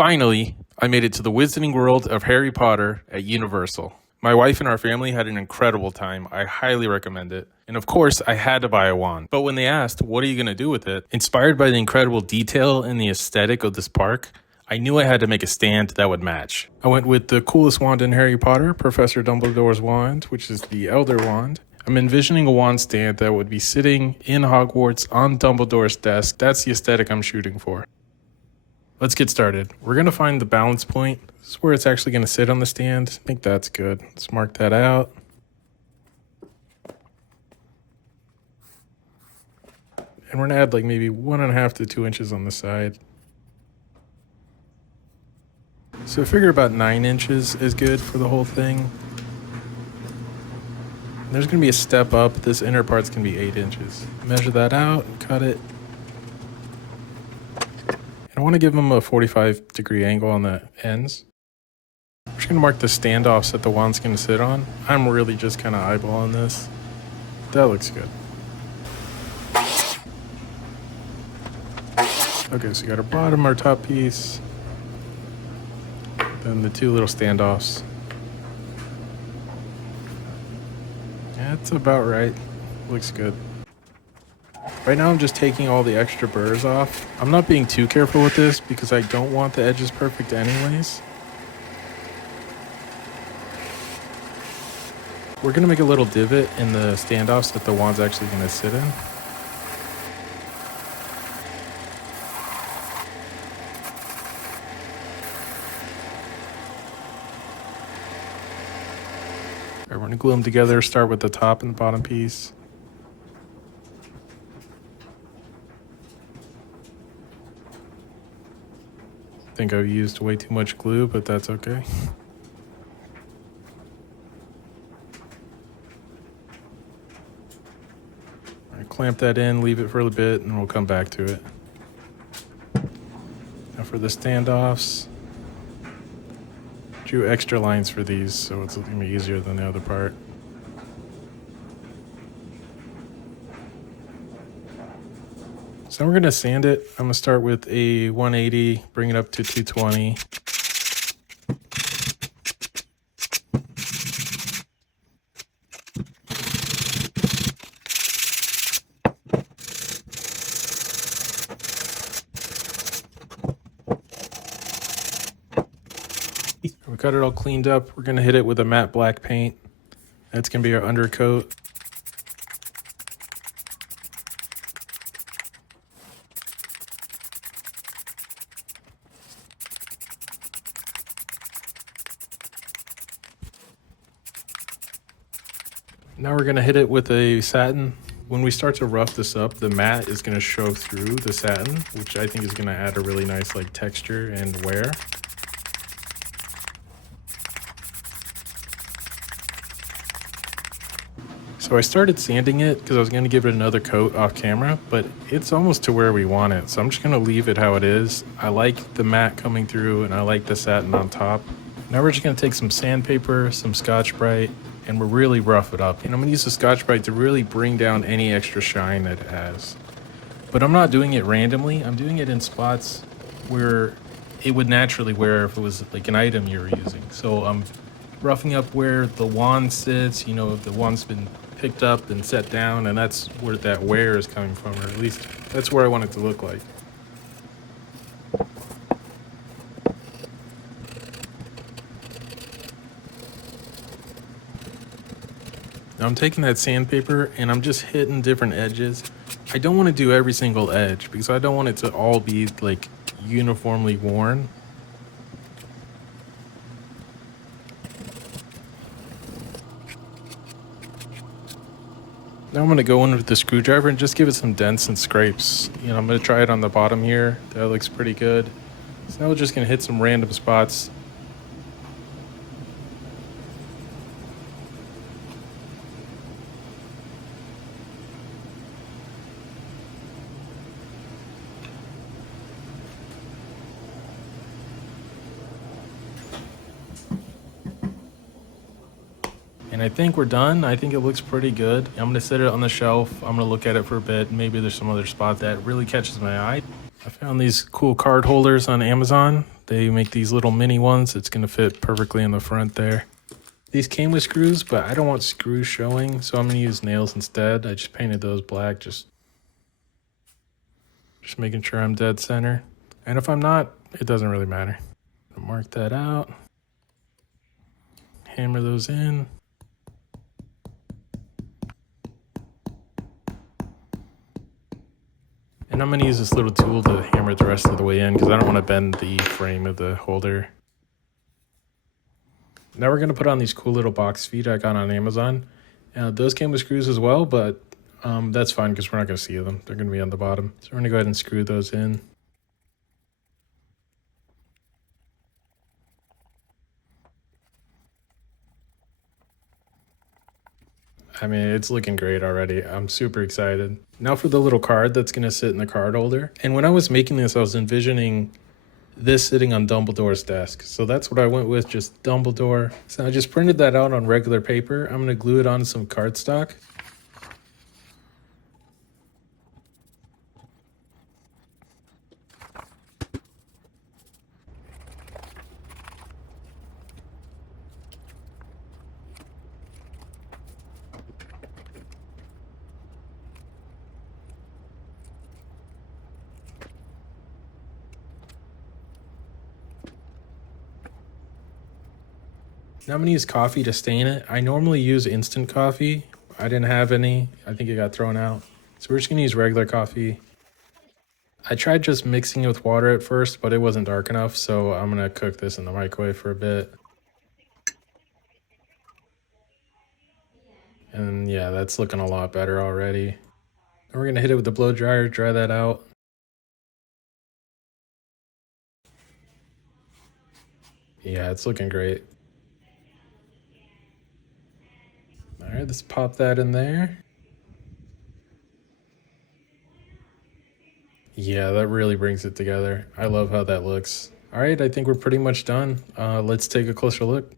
Finally, I made it to the Wizarding World of Harry Potter at Universal. My wife and our family had an incredible time. I highly recommend it. And of course, I had to buy a wand. But when they asked, what are you going to do with it? Inspired by the incredible detail and the aesthetic of this park, I knew I had to make a stand that would match. I went with the coolest wand in Harry Potter, Professor Dumbledore's wand, which is the Elder Wand. I'm envisioning a wand stand that would be sitting in Hogwarts on Dumbledore's desk. That's the aesthetic I'm shooting for. Let's get started. We're going to find the balance point. This is where it's actually going to sit on the stand. I think that's good. Let's mark that out. And we're going to add like maybe 1.5 to 2 inches on the side. So I figure about 9 inches is good for the whole thing. There's going to be a step up. This inner part's going to be 8 inches. Measure that out and cut it. I want to give them a 45-degree angle on the ends. I'm just going to mark the standoffs that the wand's going to sit on. I'm really just kind of eyeballing this. That looks good. Okay, so we got our bottom, our top piece. Then the 2 little standoffs. Yeah, that's about right. Looks good. Right now I'm just taking all the extra burrs off. I'm not being too careful with this because I don't want the edges perfect anyways. We're going to make a little divot in the standoffs that the wand's actually going to sit in. Alright, we're going to glue them together, start with the top and the bottom piece. I think I've used way too much glue, but that's okay. All right, clamp that in, leave it for a bit, and we'll come back to it. Now for the standoffs, drew extra lines for these, so it's going to be easier than the other part. So we're going to sand it. I'm going to start with a 180, bring it up to 220. We got it all cleaned up. We're going to hit it with a matte black paint. That's going to be our undercoat. Now we're going to hit it with a satin. When we start to rough this up, the matte is going to show through the satin, which I think is going to add a really nice like texture and wear. So I started sanding it because I was going to give it another coat off camera, but it's almost to where we want it. So I'm just going to leave it how it is. I like the matte coming through and I like the satin on top. Now we're just going to take some sandpaper, some Scotch-Brite, and we'll really rough it up. And I'm going to use the Scotch-Brite to really bring down any extra shine that it has. But I'm not doing it randomly. I'm doing it in spots where it would naturally wear if it was like an item you were using. So I'm roughing up where the wand sits, you know, if the wand's been picked up and set down, and that's where that wear is coming from, or at least that's where I want it to look like. Now I'm taking that sandpaper and I'm just hitting different edges. I don't want to do every single edge because I don't want it to all be like uniformly worn. Now I'm going to go in with the screwdriver and just give it some dents and scrapes. You know, I'm going to try it on the bottom here. That looks pretty good. So now we're just going to hit some random spots. And I think we're done. I think it looks pretty good. I'm going to set it on the shelf. I'm going to look at it for a bit. Maybe there's some other spot that really catches my eye. I found these cool card holders on Amazon They make these little mini ones. It's going to fit perfectly in the front there. These came with screws, but I don't want screws showing, so I'm going to use nails instead. I just painted those black, just making sure I'm dead center. And if I'm not, it doesn't really matter. I'll mark that out. Hammer those in. And I'm going to use this little tool to hammer the rest of the way in because I don't want to bend the frame of the holder. Now we're going to put on these cool little box feet I got on Amazon. Those came with screws as well, but that's fine because we're not going to see them. They're going to be on the bottom. So we're going to go ahead and screw those in. I mean, it's looking great already. I'm super excited. Now for the little card that's going to sit in the card holder. And when I was making this, I was envisioning this sitting on Dumbledore's desk. So that's what I went with, just Dumbledore. So I just printed that out on regular paper. I'm going to glue it on some cardstock. Now I'm going to use coffee to stain it. I normally use instant coffee. I didn't have any. I think it got thrown out. So we're just going to use regular coffee. I tried just mixing it with water at first, but it wasn't dark enough, so I'm going to cook this in the microwave for a bit. And yeah, that's looking a lot better already. Then we're going to hit it with the blow dryer, dry that out. Yeah, it's looking great. All right, let's pop that in there. Yeah, that really brings it together. I love how that looks. All right, I think we're pretty much done. Let's take a closer look.